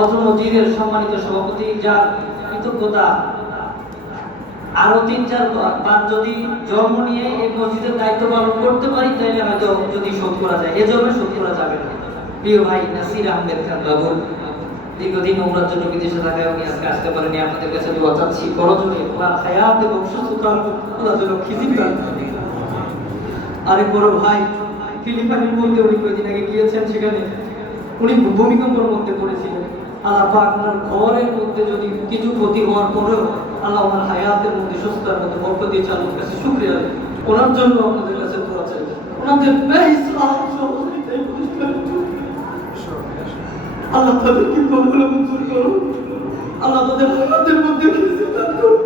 অত্র মসজিদের সম্মানিত সভাপতি, যার কৃতজ্ঞতা আরো 3-4 বার যদি জন্ম নিয়ে এই মসজিদের দায়িত্ব পালন করতে পারি তাহলে হয়তো যদি শোধ করা যায়, এ জন্মে শোধ করা যাবে না। প্রিয় ভাই নাসির আহমেদ খান বাবুল দীর্ঘদিন ওমরার জন্য বিদেশে থাকায় উনি আজকে আসতে পারেনি। আপনাদের কাছে দোয়া চাচ্ছি বড় জোরে ওনার হায়াত এবং সুস্থতার ওনার জন্য খিজির দান। আরেক বড় ভাই ফিলিপাইনের মধ্যে উনি কয়েকদিন আগে গিয়েছেন, সেখানে উনি ভূমিকম্পের মধ্যে পড়েছিলেন। আল্লাহ পাক ওনার ঘরের মধ্যে যদি কিছু ক্ষতি হওয়ার পরেও আল্লাহ ওনার হায়াতের মধ্যে সুস্থতার মধ্যে বরকত দিয়েছে। আল্লাহর কাছে শুকরিয়া, ওনার জন্য আপনাদের কাছে দোয়া চাই। ওনাদের বেইসলাম সহযোগিতায় প্রতিষ্ঠানের জন্য আল্লাহ তাদেরকে কবুল মঞ্জুর করুন। আল্লাহ তাদের হায়াতের মধ্যে খিজির দান করুন।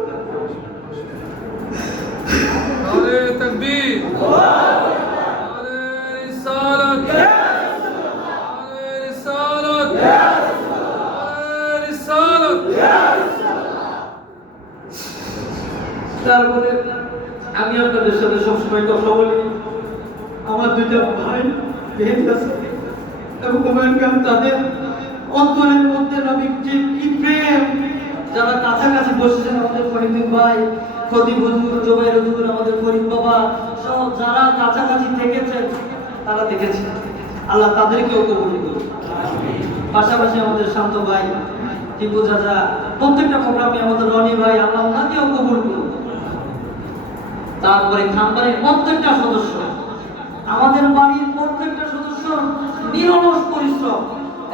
নারে তাকবীর, নারে রিসালাত, নারে রিসালাত, নারে রিসালাত। তারপরে আমি আপনাদের সাথে সবসময় কথা বলি, আমার 2টা ভাই বেহেদ আছে এবং হুমায়ুন খান, তাদের অন্তরের মধ্যে নবীর যে কি প্রেম, যারা কাছাকাছি বসেছেন, আমাদের ফরিদুল ভাই, খতিব হুজুর, জুবাইর হুজুর, আমাদের ফরিদ বাবা সহ যারা কাছাকাছি থেকেছেন তারা দেখেছেন। আল্লাহ তাদেরকেও কবুল করুন। পাশাপাশি আমাদের শান্ত ভাই, টিপু চাচা, প্রত্যেকটা প্রোগ্রামে আমাদের রনি ভাই, আল্লাহ ওনাকেও কবুল করুন। তারপরে খানবাড়ির প্রত্যেকটা সদস্য, আমাদের বাড়ির প্রত্যেকটা সদস্য নিরলস পরিশ্রম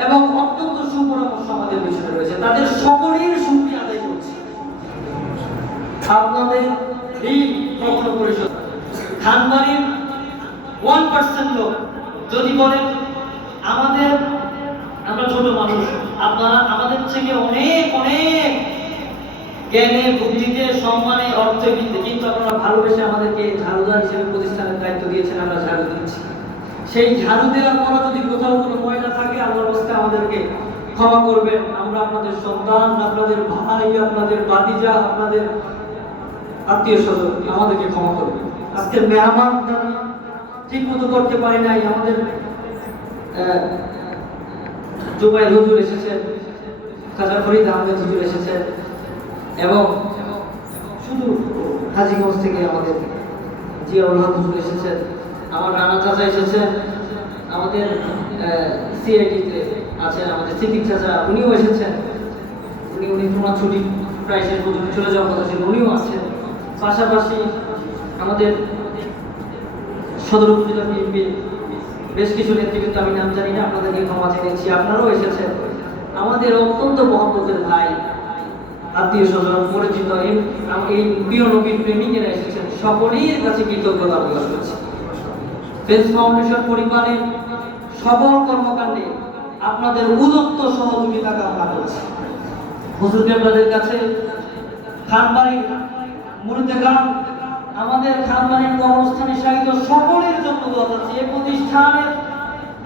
এবং অত্যন্ত সুপরামর্শ আমাদের পিছনে রয়েছে, তাদের সকলের শুকরিয়া আদায় করছি। আপনাদের এই কখনো পরিষদ খানবাড়ির 1% লোক যদি বলেন আমরা ছোট মানুষ, আপনারা আমাদের থেকে অনেক অনেক জ্ঞানে, বুদ্ধিতে, সম্মানে, অর্থে, কিন্তু আপনারা ভালোবেসে আমাদেরকে ঝাড়ুদার হিসেবে প্রতিষ্ঠানের দায়িত্ব দিয়েছেন, আমরা ঝাড়ু দিচ্ছি। সেই ঝাড়ু দেওয়ার পর যদি কোথাও কোনো ময়লা থাকে আল্লাহর রাস্তায় আমাদেরকে ক্ষমা করবেন। আমরা আপনাদের সন্তান, আপনাদের ভাই, আপনাদের ভাতিজা, আপনাদের আত্মীয় স্বজন, আমাদেরকে ক্ষমা করবেন। আজকে মেহমান ঠিক মতো করতে পারি নাই। আমাদের জুবাইর হুজুর এসেছেন, খাজা ফরিদ আহমেদ হুজুর এসেছেন এবং শুধু হাজীগঞ্জ থেকে আমাদের জিয়াউল হক হুজুর এসেছেন, আমার রানা চাচা এসেছেন, আমাদের সিআইটিতে আছেন আমাদের সিদ্দিক চাচা, উনিও এসেছেন। উনি তোমার ছুটি প্রায় শেষ পর্যন্ত চলে যাওয়ার কথা ছিল, উনিও আছেন। পাশাপাশি আমাদের সদর উপজেলা বিএনপি বেশ কিছু নেতৃবৃন্দ, আমি নাম জানি না, আপনাদেরকে ক্ষমা চেয়ে নিচ্ছি, আপনারাও এসেছেন। আমাদের অত্যন্ত মহব্বতের ভাই, আত্মীয় স্বজন, পরিচিত এই প্রিয় নবীর প্রেমিকেরা এসেছেন, সকলের কাছে কৃতজ্ঞতা প্রকাশ করছি। ফেস ফাউন্ডেশন পরিবারের সকল কর্মকাণ্ডে আপনাদের উদত্ত সহযোগিতা কামনা করছি। হুজুর কেবলাদের কাছে খানবাড়ির মুর্দেগাম, আমাদের খানবাড়ির কর্মস্থানে শাহিদ সকলের জন্য দোয়া করছি। এই প্রতিষ্ঠানের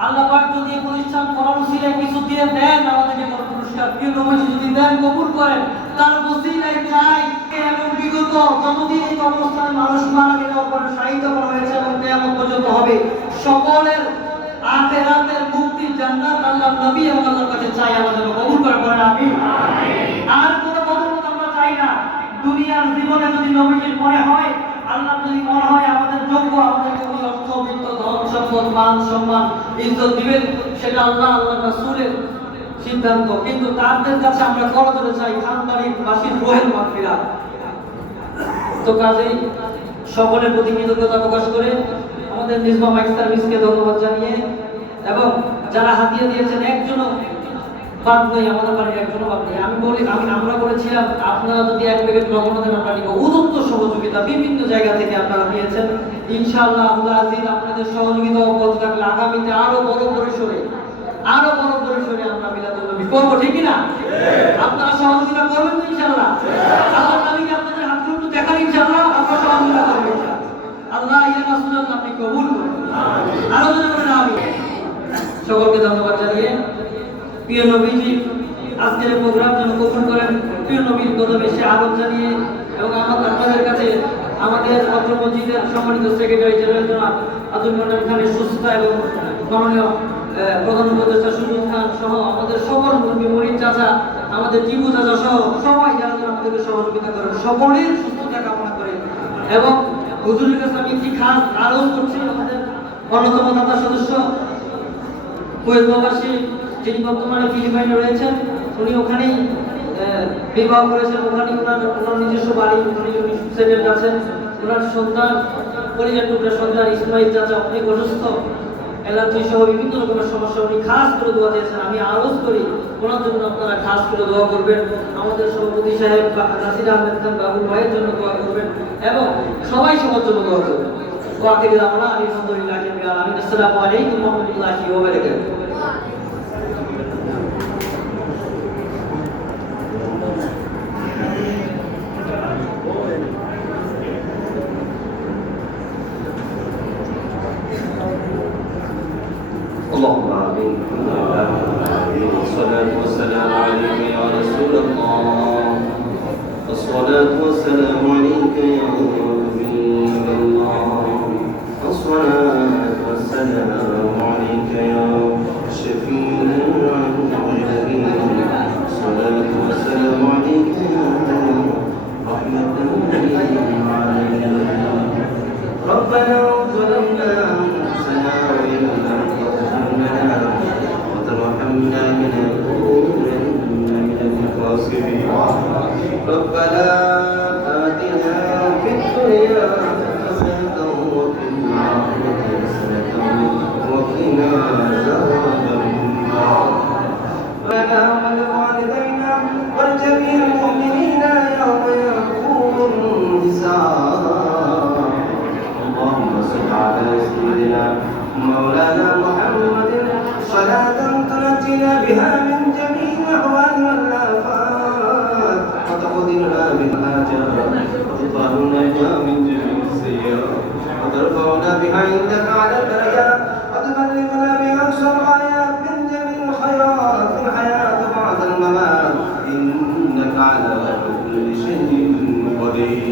আল্লাহ পাক যদি এই প্রতিষ্ঠান করার উসিলায় কিছু দিয়ে দেন, আমাদেরকে কোনো পুরস্কার প্রিয় নবী যদি দেন, কবুল করেন, তার উসিলায় চাই। এবং বিগত যতদিন এই কর্মস্থানে মানুষ মারা গেলে ওপরে শাহিদ করা হয়েছে এবং কিয়ামত পর্যন্ত হবে, সকলের আখিরাতের মুক্তি, জান্নাত আল্লাহ নবী এবং আল্লাহর কাছে চাই, আমাদের কবুল করে বলেন আমিন। আর কোনো বদলত আমরা চাই না। দুনিয়ার জীবনে যদি নবীজির মনে হয়, আল্লাহ যদি মনে হয় আমাদের যোগ্য, আমাদেরকে উনি অর্থ, বিত্ত, ধন সম্পদ, মান সম্মান, ইজ্জত দিবেন, সেটা আল্লাহ রাসূলের সিদ্ধান্ত। কিন্তু তাদের কাছে আমরা করজোড়ে চাই খানবাড়ির বাসীর রোহের মাগফিরাত। তো কাজেই সকলের প্রতি কৃতজ্ঞতা প্রকাশ করে আমাদের নিজমা মাইক সার্ভিসকে ধন্যবাদ জানিয়ে, এবং যারা হাতিয়ে দিয়েছেন একজনও বাদ নেই, আমাদের বাড়ির একজনও বাদ নেই। আমরা বলেছিলাম আপনারা যদি এক প্যাকেট লবণ দেন আমরা নিব। উদত্ত সহযোগিতা বিভিন্ন জায়গা থেকে আপনারা দিয়েছেন। ইনশাআল্লাহ আল্লাহ আজিজ আপনাদের সহযোগিতা অব্যাহত থাকলে আগামীতে আরো বড় পরিসরে আমরা মিলাদুন নবী করব, ঠিক না? আপনারা সহযোগিতা করবেন তো ইনশাআল্লাহ? আল্লাহ নবীকে আপনাদের হাতগুলো একটু দেখান ইনশাআল্লাহ, আমরা সহযোগিতা করব ইনশাআল্লাহ। আল্লাহ ইয়া রাসূলুল্লাহ আপনি কবুল করুন, আমিন। আরো জোরে বলেন আমিন। সকলকে ধন্যবাদ জানিয়ে প্রিয় নবীজি আজকের প্রোগ্রাম যেন কবুল করেন, প্রিয় নবীর কদমে সে আরত জানিয়ে, এবং আপনাদের কাছে আমাদের পত্র মসজিদের সম্মানিত সেক্রেটারি জেনারেল জনাব আব্দুল মোনাম খানের সুস্থতা এবং মাননীয় প্রধান উপদেষ্টা সুজন খান সহ আমাদের সকল মুরব্বী, মরিন চাচা, আমাদের টিপু চাচা সহ সবাই যারা আমাদেরকে সহযোগিতা করেন, সকলের সুস্থতা কামনা করে। এবং হুজুরের কাছে আমি একটি খাস আরজ করছি, আমাদের অন্যতম দাতা সদস্য কুয়েত প্রবাসী, যিনি বর্তমানে ফিলিপাইনে রয়েছেন, উনি ওখানেই বিবাহ করেছেন, ওখানেই ওনার নিজস্ব বাড়ি, উনি সেটেলড আছেন। ওনার সন্তান, পরিবার টুকরা সন্তান ইসমাইল চাচা অনেক অসুস্থ, অ্যালার্জি সহ বিভিন্ন রকমের সমস্যা, উনি খাস করে দোয়া দিয়েছেন। আমি আরজ করি ওনার জন্য আপনারা খাস করে দোয়া করবেন। আমাদের সভাপতি সাহেব নাসির আহমেদ খান বাবুল ভাইয়ের জন্য দোয়া করবেন, এবং সবাই সবার জন্য দোয়া করবেন। ওয়াকিল আমরা আলহামদুলিল্লাহ রাব্বিল আলামিন। আসসালামু আলাইকুম ওয়া রাহমাতুল্লাহি ওয়া বারাকাতুহু। اللهم آمين. والصلاة والسلام عليك يا رسول الله. الصلاة والسلام عليك يا نبي الله. الصلاة والسلام عليك يا شفيع المذنبين. الصلاة والسلام عليك يا رحمة للعالمين. ربنا ظلمنا أنفسنا وإن لم تغفر لنا وترحمنا لنكونن من الخاسرين. ربنا آتنا في الدنيا حسنة وفي الآخرة حسنة وقنا عذاب النار. ربنا ولوالدينا ولجميع المؤمنين يوم يقوم الحساب. اللهم صل على سيدنا مولانا محمد صلاة تنجينا بها من جميع الأهوال والآفات وتقضينا بالحاجات وتطهرنا بها من جميع السيئات وترفعنا بها عندك على الدرجات وتبلغنا بها أقصى الغايات من جميع الخيرات في الحياة بعد الممات إنك على كل شيء قدير.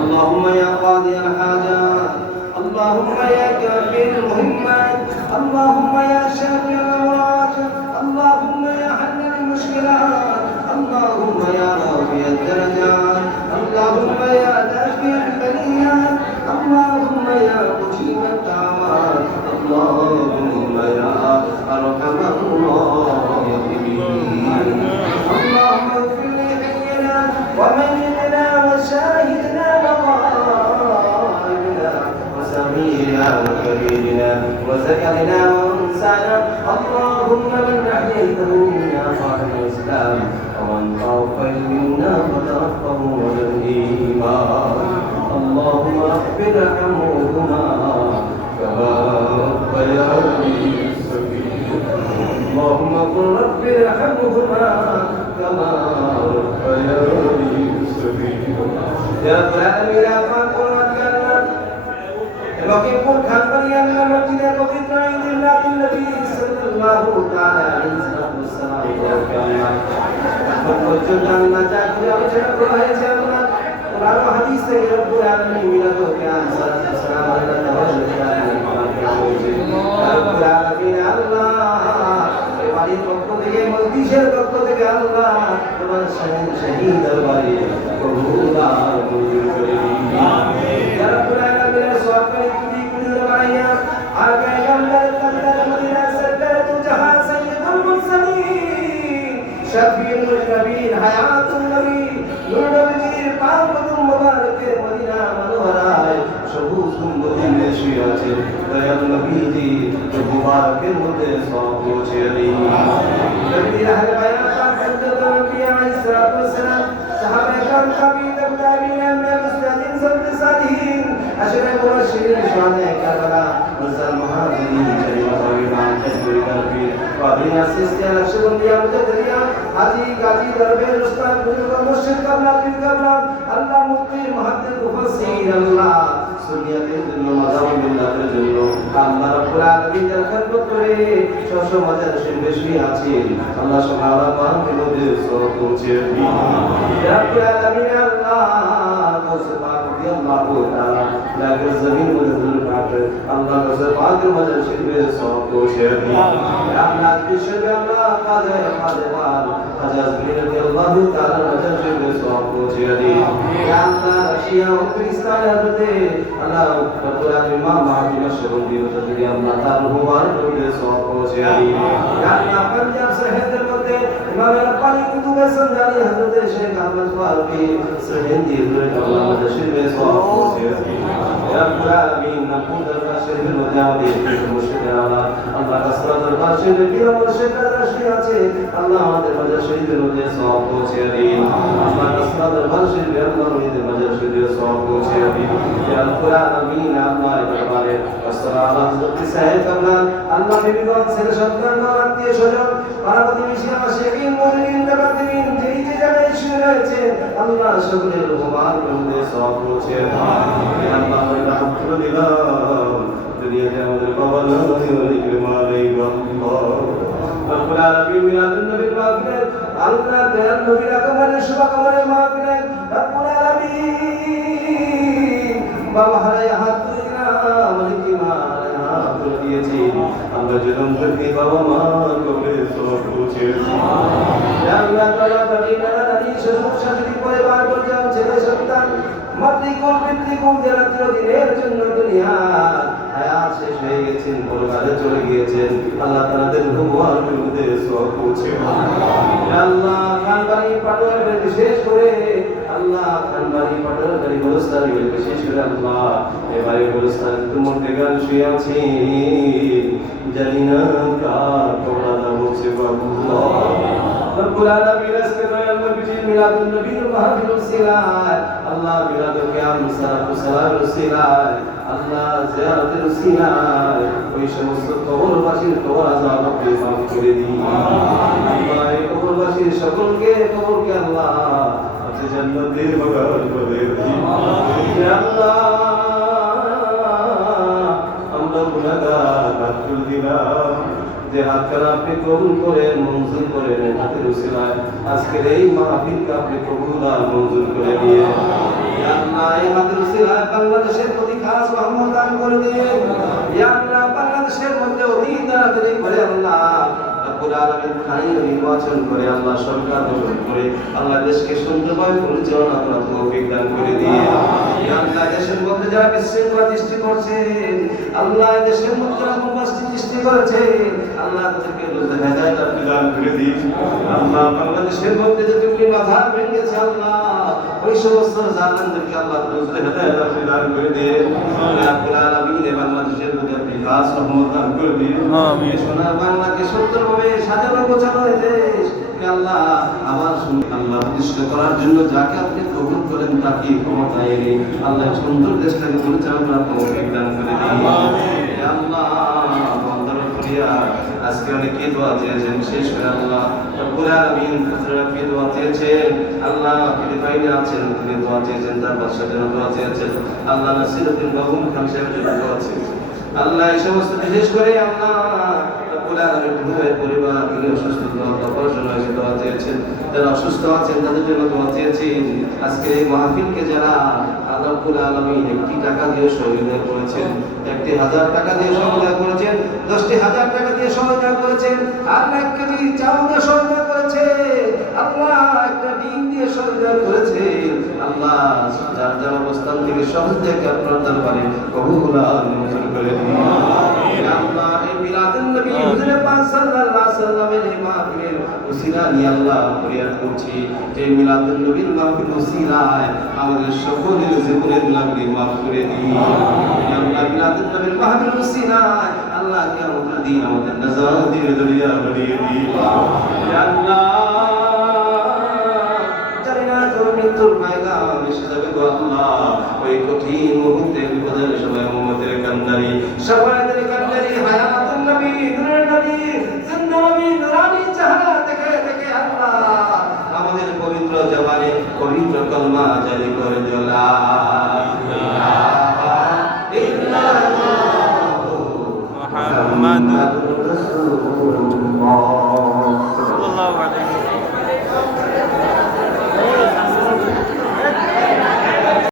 اللهم يا قاضي الحاجات، اللهم يا كافي المهمات، اللهم يا شافي الأمراض، اللهم يا حل المشكلات، اللهم يا رافع الدرجات، اللهم يا دافع البليات، اللهم يا مجيب الدعوات، اللهم يا أرحم الراحمين. وذكرنا وانسانا اللهم من احييته منا فاحيا الاسلام ومن توفى منا فتوفه على الايمان اللهم اغفر ارحمهما كما ربياني صغيرا اللهم قل رب ارحمهما كما ربياني صغيرا يا رب العالمين يا فاطمه لكن كل خبريا من المسجد القدس عند الله النبي صلى الله تعالى عليه وسلم وجد أن جاءت وجهه وهجرنا وعلى حديث رب العالمين من القرآن صلى الله عليه وسلم رب العالمين الله বাড়ির পক্ষ থেকে মসজিদের পক্ষ থেকে আল্লাহ তোমার শহীদ দরবারে কবুল মঞ্জুর করে দিন ইয়া রাব্বুল আলামিন সওয়াবের কুলি কুলি দরবারিয়া আর পয়গম্বর তাআলা মদিনা সরকার তু জাহান সাইয়্যিদুল মুরসালিন শাফিউল মুজনবিন হায়াতুন নবী নূর নবীর পাক কদম মুবারকে মদিনা মনোহরায় সবুজ গুম্বদে শুয়ে আছে দয়াল নবীজি মুবারকের মধ্যে সওয়াব পৌঁছে দিন নবী আহলে বায়াত হযরত নবী আলাইহিস সালাতু ওয়াস সালাম সাহাবায়ে کرام তাবিঈন তাবিঈন মুস্তাদিন সালিহিন আশরে মুবাশশিরিন শুহাদায়ে কারবালা মুজাল মুহাজিরিন জালিমাতুল ইমান তাশকুরি কারবি ওয়াবিন আসিসিয়া নকশবন্দিয়া মুজাদ্দিদিয়া হাজী গাজী দরবেশ উস্তাদ বুজুর্গ মুর্শিদ কাবলা পীর কাবলা আল্লাহ মুফতি মুহাদ্দিস মুফাসসির আল্লাহ সুনিয়াতের জন্য মাজামুল্লাহের জন্য আল্লাহ রাব্বুল আলামিন যার খেদমত করে শত মাজার বেশি আছে আল্লাহ সুবহানাহু ওয়া তাআলা সওয়াব পৌঁছে দিন ইয়া রাব্বুল আলামিন আল্লাহ কসে পাক দিয়ে আল্লাহ তাআলা লাগের জমিন মজদুর পাক আল্লাহ কসে পাক মাজার শরীফে সওয়াব পৌঁছে দিন ইয়া আল্লাহ বিশেষ আল্লাহ কাজে হাজার হাজার বিন আল্লাহ তাআলা মাজার শরীফে সওয়াব পৌঁছে দিন ইয়া আল্লাহ রাশিয়া ও পাকিস্তান হতে আল্লাহ রাব্বুল আলামিন মা মাহদিনা শরীফ দিয়ে আল্লাহ তাআলা মুবারক করে সওয়াব পৌঁছে দিন ইয়া আল্লাহ পাঞ্জাব শহরের মধ্যে ইমাম রাব্বানি কুতুবে সঞ্জানি হযরত শেখ আহমদ ফারুকী সহিন্দি আল্লাহ মাজার শরীফে সওয়াব পৌঁছে দিন ইয়া রাব্বুল আলামিন নবুল দরবার শরীফের মধ্যে আমাদের মুর্শিদের আল্লাহ আল্লাহ রাসূল দরবার শরীফে বীর মুর্শিদ রাশি আছে আল্লাহ আমাদের মাজার শরীফের মধ্যে সওয়াব পৌঁছে দিন আল্লাহ রাসূল দরবার শরীফে আল্লাহ আমাদের মাজার শরীফে সওয়াব পৌঁছে দিন ইয়া রাব্বুল আলামিন আল্লাহ দরবারে আসসালামু আলাইকুম সাহেব কাবলা আল্লাহ বিবিগণ ছেলে সন্তান আত্মীয় স্বজন পাড়া প্রতিবেশী আশিকিন মুরিদিন দেবাদিন যেই যে জায়গায় শুয়ে রয়েছে আল্লাহ সকলের রহমান করে সওয়াব পৌঁছে দিন ইয়া আল্লাহ আমরা রাহমত করে দিলাম দুনিয়াতে আমাদের বাবা নবী আলাইহিসসালাম রব্বুল আলামিন মিলাদুন নবীর মাহফিলে আল্লাহ দয়াল নবীর আগমনের শুভকামনায় মাহফিলে রব্বুল আলামিন বাবা হারায় হাত তুলে আমাদের কি মা হাত দিয়েছি আমরা জীবন থেকে বাবা মা কবরে সওয়াব পৌঁছে ইয়া আল্লাহ তাআলা তাবিনা নবী শ্বশুর শাশুড়ি পরিবার পরিজন ছেলে সন্তান মাতৃকুল পিতৃকুল যারা চিরদিনের জন্য দুনিয়া হায়াত শেষ হয়ে গেছেন পরকালে চলে গিয়েছেন আল্লাহ তাআলাদের রহমান মধ্যে সওয়াব পৌঁছে ইয়া আল্লাহ খানবাড়ি পাটোয়ারি বিশেষ করে আল্লাহ খানবাড়ি পাটোয়ারি গোরস্থানে বিশেষ করে আল্লাহ এবারে গোরস্থানে তোমার বেগান শুয়ে আছে জানি না কার কবরা বলছে বাবুল্লাহ রব্বুল আলামিন আজকে দয়াল নবীজি মিলাদুন নবীর মাহফিল উসিলায় আল্লাহ মিলাদুল কিয়াম সালাতু সালাম উসিলায় আল্লাহ জিয়ারতের উসিলায় ওই সমস্ত কবরবাসীর কবর আযাব আপনি মাফ করে দিন আল্লাহ এই কবরবাসীর সকলকে কবরকে আল্লাহ আপনি জান্নাতের বাগান করে দিন ইয়া আল্লাহ আমরা গুনাহগার মাফ দিলাম যে হাতখানা আপনি কবুল করেন মঞ্জুর করেন হাতের উসিলায় আজকের এই মাহফিলকে আপনি কবুল আর মঞ্জুর করে দিয়ে ইয়া আল্লাহ এই হাতের উসিলায় বাংলাদেশের প্রতি খাস রহমত দান করে দিয়ে ইয়া আল্লাহ বাংলাদেশের মধ্যে অতি তাড়াতাড়ি করে আল্লাহ রব্বুল আলামিন খালি নির্বাচন করে আল্লাহ সরকার গঠন করে আল্লাহ দেশকে সুন্দরভাবে পরিচালনা করার তৌফিক দান করে দিয়ে ইয়া আল্লাহ দেশের মধ্যে যারা বিশৃঙ্খলা সৃষ্টি করছেন আল্লাহ দেশের মধ্যে অপবাস্তি সৃষ্টি করেছেন আল্লাহ তাদেরকে বুঝতে হেদায়েত আপনি দান করে দিন আল্লাহ বাংলাদেশের মধ্যে যে তুমি বাধা ভেঙেছে আল্লাহ ওই সমস্ত জালেমদেরকে আল্লাহ বুঝতে হেদায়েত আপনি দান করে দিন ইয়া রাব্বুল আলামিন বাংলাদেশের মধ্যে আপনি খাস রহমত দান করে দিন। আমিন। সোনার বাংলাকে সুন্দরভাবে সাজানো গোছানো দেশ আল্লাহ আবার শুনে আল্লাহ প্রতিষ্ঠা করার জন্য যাকে আপনি কবুল করেন তাকে ক্ষমতা এনে আল্লাহ সুন্দর দেশটাকে পরিচালনা তৌফিক দান করে দিন। হে আল্লাহ বান্দার করিয়া আজকে অনেকে দোয়া চেয়েছেন, শেষ করে আল্লাহ রব্বুল আলামিন আপনি দোয়া চেয়েছেন, আল্লাহ ফিলিপাইনে আছেন তিনি দোয়া চেয়েছেন, তার বাদশার জন্য দোয়া চেয়েছেন, আল্লাহ নাসিরউদ্দিন বাবুল খান সাহেবের জন্য দোয়া চেয়েছেন। আল্লাহ এই সমস্ত বিশেষ করে আল্লাহ রব্বুল আলামিন দুনিয়ার পরিবার গুলো অসুস্থ অপারেশন হয়েছে দোয়া চেয়েছেন, যারা অসুস্থ আছেন তাদের জন্য দোয়া চেয়েছেন। আজকে এই মাহফিলকে যারা আল্লাহ রব্বুল আলামিন 1টি টাকা দিয়ে সহযোগিতা করেছেন, 1,000 টাকা দিয়ে সহযোগিতা করেছেন, 10,000 টাকা দিয়ে সহযোগিতা করেছেন, আল্লাহ 1 কেজি চাউল দিয়ে সহযোগিতা করেছেন, আল্লাহ একটা ডিম দিয়ে সহযোগিতা করেছেন। আল্লাহ যার যার অবস্থান থেকে সহযোগিতাকে আপনার দরবারে কবুল আর মঞ্জুর করে দিন। আল্লাহ এই মিলাদুন নবী হুজুর পাক সাল্লাল্লাহু আলাইহি সাল্লামের এই মাহফিলের উসিলা নিয়ে আল্লাহ ফরিয়াদ করছি, এই মিলাদুন নবীর মাহফিল উসিলায় আমাদের সকলের জীবনের গুনাহগুলি মাফ করে দিন। আল্লাহ মিলাদুন নবীর মাহফিল উসিলায় আল্লাহ কিয়ামতের দিন আমাদের নাজাতের দরিয়া বানিয়ে দিন। ইয়া আল্লাহ মৃত্যুর পয়গাম এসে যাবে গো আল্লাহ, ওই কঠিন মুহূর্তে বিপদের সময় উম্মতের কান্দারি সবাইদের কান্দারি হায়াতুন নবী নূরের নবী জিন্দা নবী নুরানি চেহারা দেখে দেখে আল্লাহ আমাদের পবিত্র জবানে পবিত্র কলমা জারি করে দিও লা ইলাহা ইল্লাল্লাহু মুহাম্মাদুর রাসূলুল্লাহ।